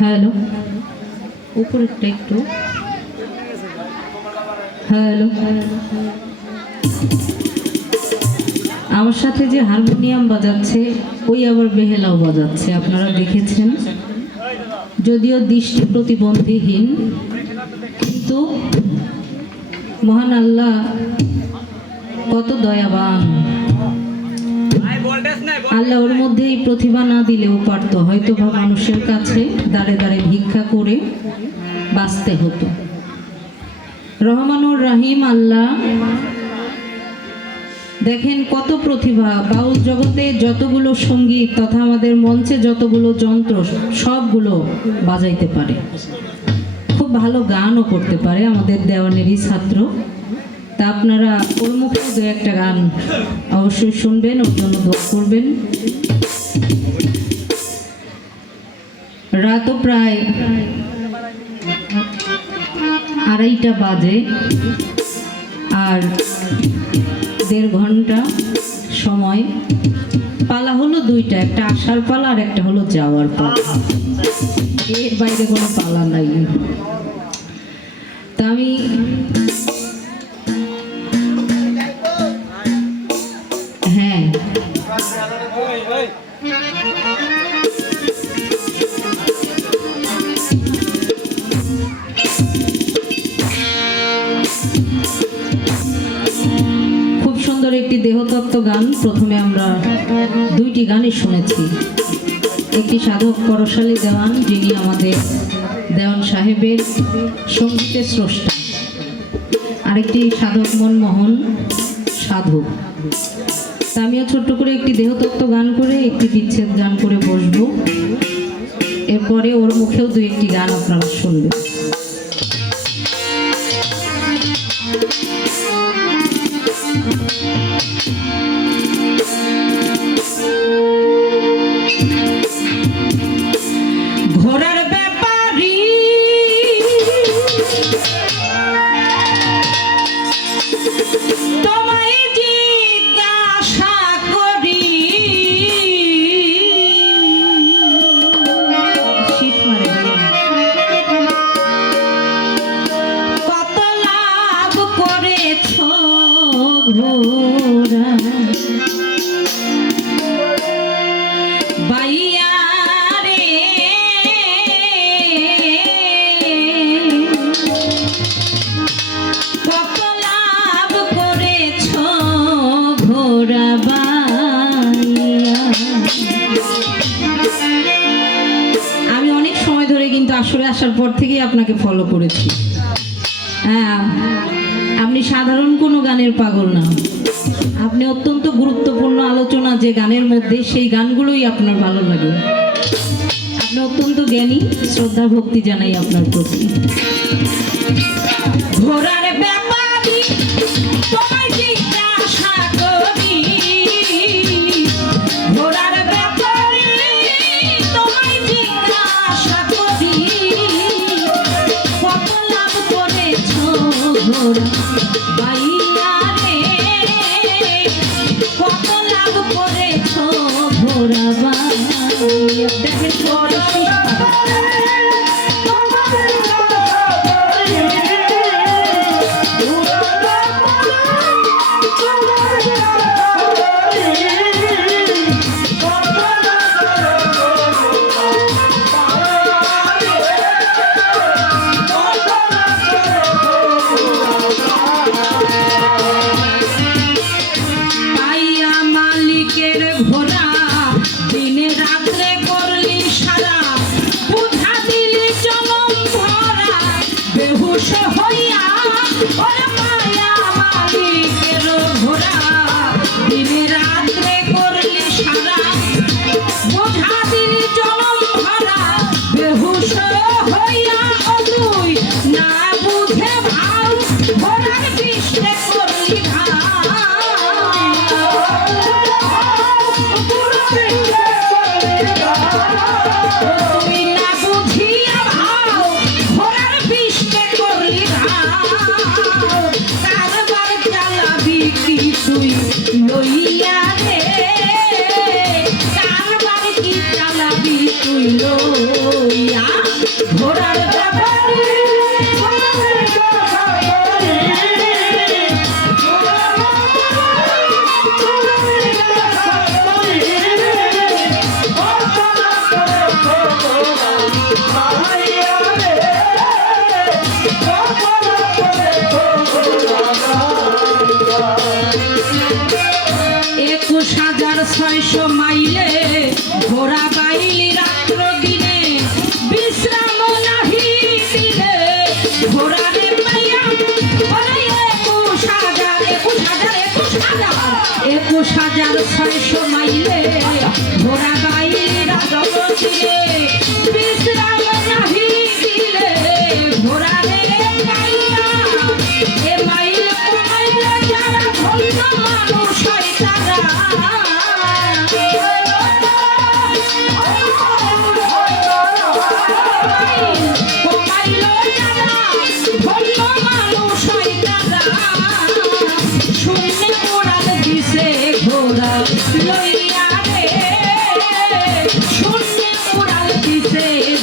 Hello, উপরেরটা একটু। Hello, আমার সাথে যে হারমোনিয়াম বাজাচ্ছে ওই আবার বেহেলাও বাজাচ্ছে, আপনারা দেখেছেন। যদিও দৃষ্টি প্রতিবন্ধীহীন, কিন্তু মহান আল্লাহ কত দয়াবান। আল্লাহ ওর মধ্যে এই প্রতিভা না দিলেও পারতো, হয়তো বা মানুষের কাছে দাঁড়ে দাঁড়ে ভিক্ষা করে বাঁচতে হতো। রহমানুর রাহিম আল্লাহ দেখেন কত প্রতিভা। বাউল জগতে যতগুলো সঙ্গীত তথা আমাদের মঞ্চে যতগুলো যন্ত্র সবগুলো বাজাইতে পারে, খুব ভালো গানও করতে পারে, আমাদের দেওয়ানেরই ছাত্র। তা আপনারা ওর মুখে দু একটা গান অবশ্যই শুনবেন, ওর জন্য দোয়া করবেন। রাতও প্রায় 2:30 বাজে, আর 1.5 ঘন্টা সময়। পালা হলো 2টা, একটা আসার পালা আর একটা হলো যাওয়ার পালা, এর বাইরে কোনো পালা নাই। তা আমি খুব সুন্দর একটি দেহতত্ত্ব গান। প্রথমে আমরা 2টি গানই শুনেছি। একটি সাধক করশালী দেওয়ান, যিনি আমাদের দেওয়ান সাহেবের সঙ্গীতের স্রষ্টা, আরেকটি সাধক মনমোহন সাধক। তা আমিও ছোট্ট করে একটি দেহতত্ত্ব গান করে একটি বিচ্ছেদ গান করে বসবো, এরপরে ওর মুখেও 2-1টি গান আপনারা শুনবেন। ঘোড়ার ব্যাপারী তোমায় জিজ্ঞাসা করি, কত লাভ করেছ ঘোড়া বাইয়া রে, কত লাভ করেছ ঘোড়া বাইয়া। আমি অনেক সময় ধরে কিন্তু আসরে আসার পর থেকেই আপনাকে ফলো করেছি। হ্যাঁ, আপনি সাধারণ কোনো গানের পাগল না, আপনি অত্যন্ত গুরুত্বপূর্ণ আলোচনা যে গানের মধ্যে, সেই গানগুলোই আপনার ভালো লাগে। আপনি অত্যন্ত জ্ঞানী, শ্রদ্ধা ভক্তি জানাই আপনার প্রতি। ঘোড়ার ব্যাপারী তোমায় জিজ্ঞাসা করি, ঘোড়া বাইয়া রে কত লাভ করেছ ঘোড়া বাইয়া দেখেন বড় মাইলে ঘোড়া বাইলি রাত্র দিনে বিশ্রাম নাহি দিলে ঘোড়ারে পাইয়া 21,600 মাইলে ঘোড়া বাইলি রাত্র দিনে বিশ্রাম নাহি দিলে ঘোড়ারে পাইয়া এ মাইল কমাইলে যারা ধন্য মানুষ হয় তারা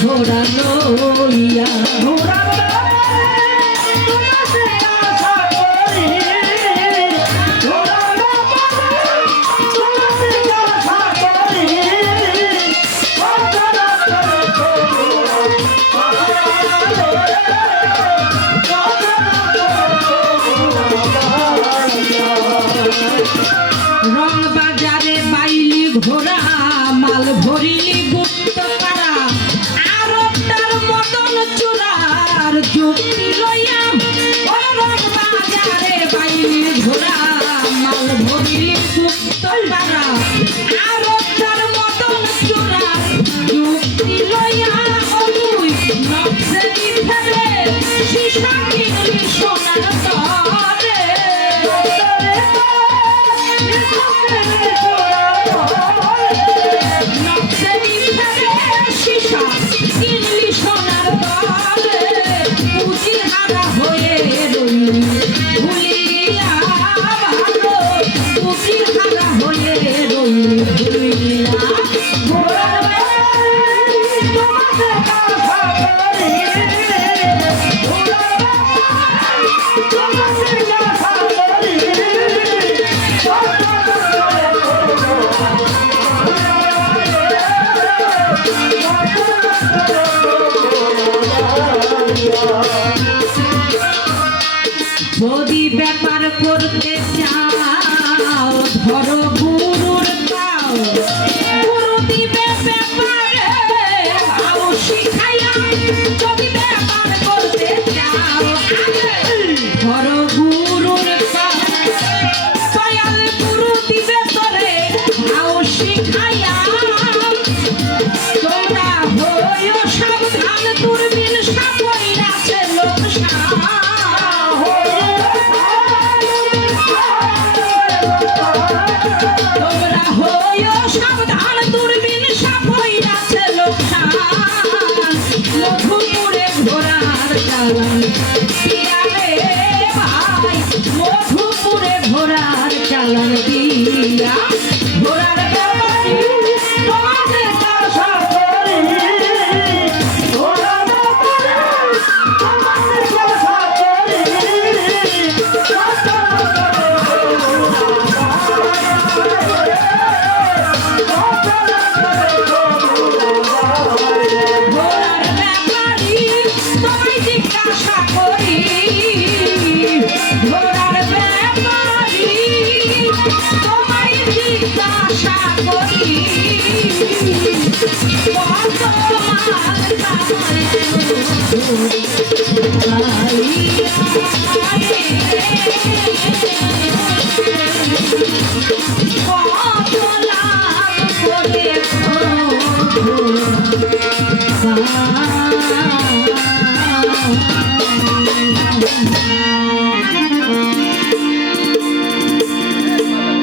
ঘোড়া লইয়া ঘোড়া রং বাজারে বাইলি ঘোড়া মাল ভরিলি গুপ্ত পাড়া আরবটার মতন চূড়ার যুক্তি লইয়া রং বাজারে বাইলি ঘোড়া মাল ভরিলি গুপ্ত পাড়া আরবটার মতন চূড়ার যুক্তি লইয়া তুই নকশে ফেলে শিশা কিনলি সোনার তরে যদি ব্যাপার করতে চাও ধরো গুরুর পাও গুরু দিবে ব্যাপারে আও শিখাইয়া যদি ব্যাপার করতে চাও ধরো গুরুর পাও দয়াল গুরু দিবে তোরে আও শিখাইয়া তোমরা হইও সাবধান দূরবীন সাপই আছে লোকসা তোমরা হইও সাবধান দূরবীন সাপই আছে লোকসান মধুপুরে ঘোড়ার চালান পিয়ারে কত লাভ করে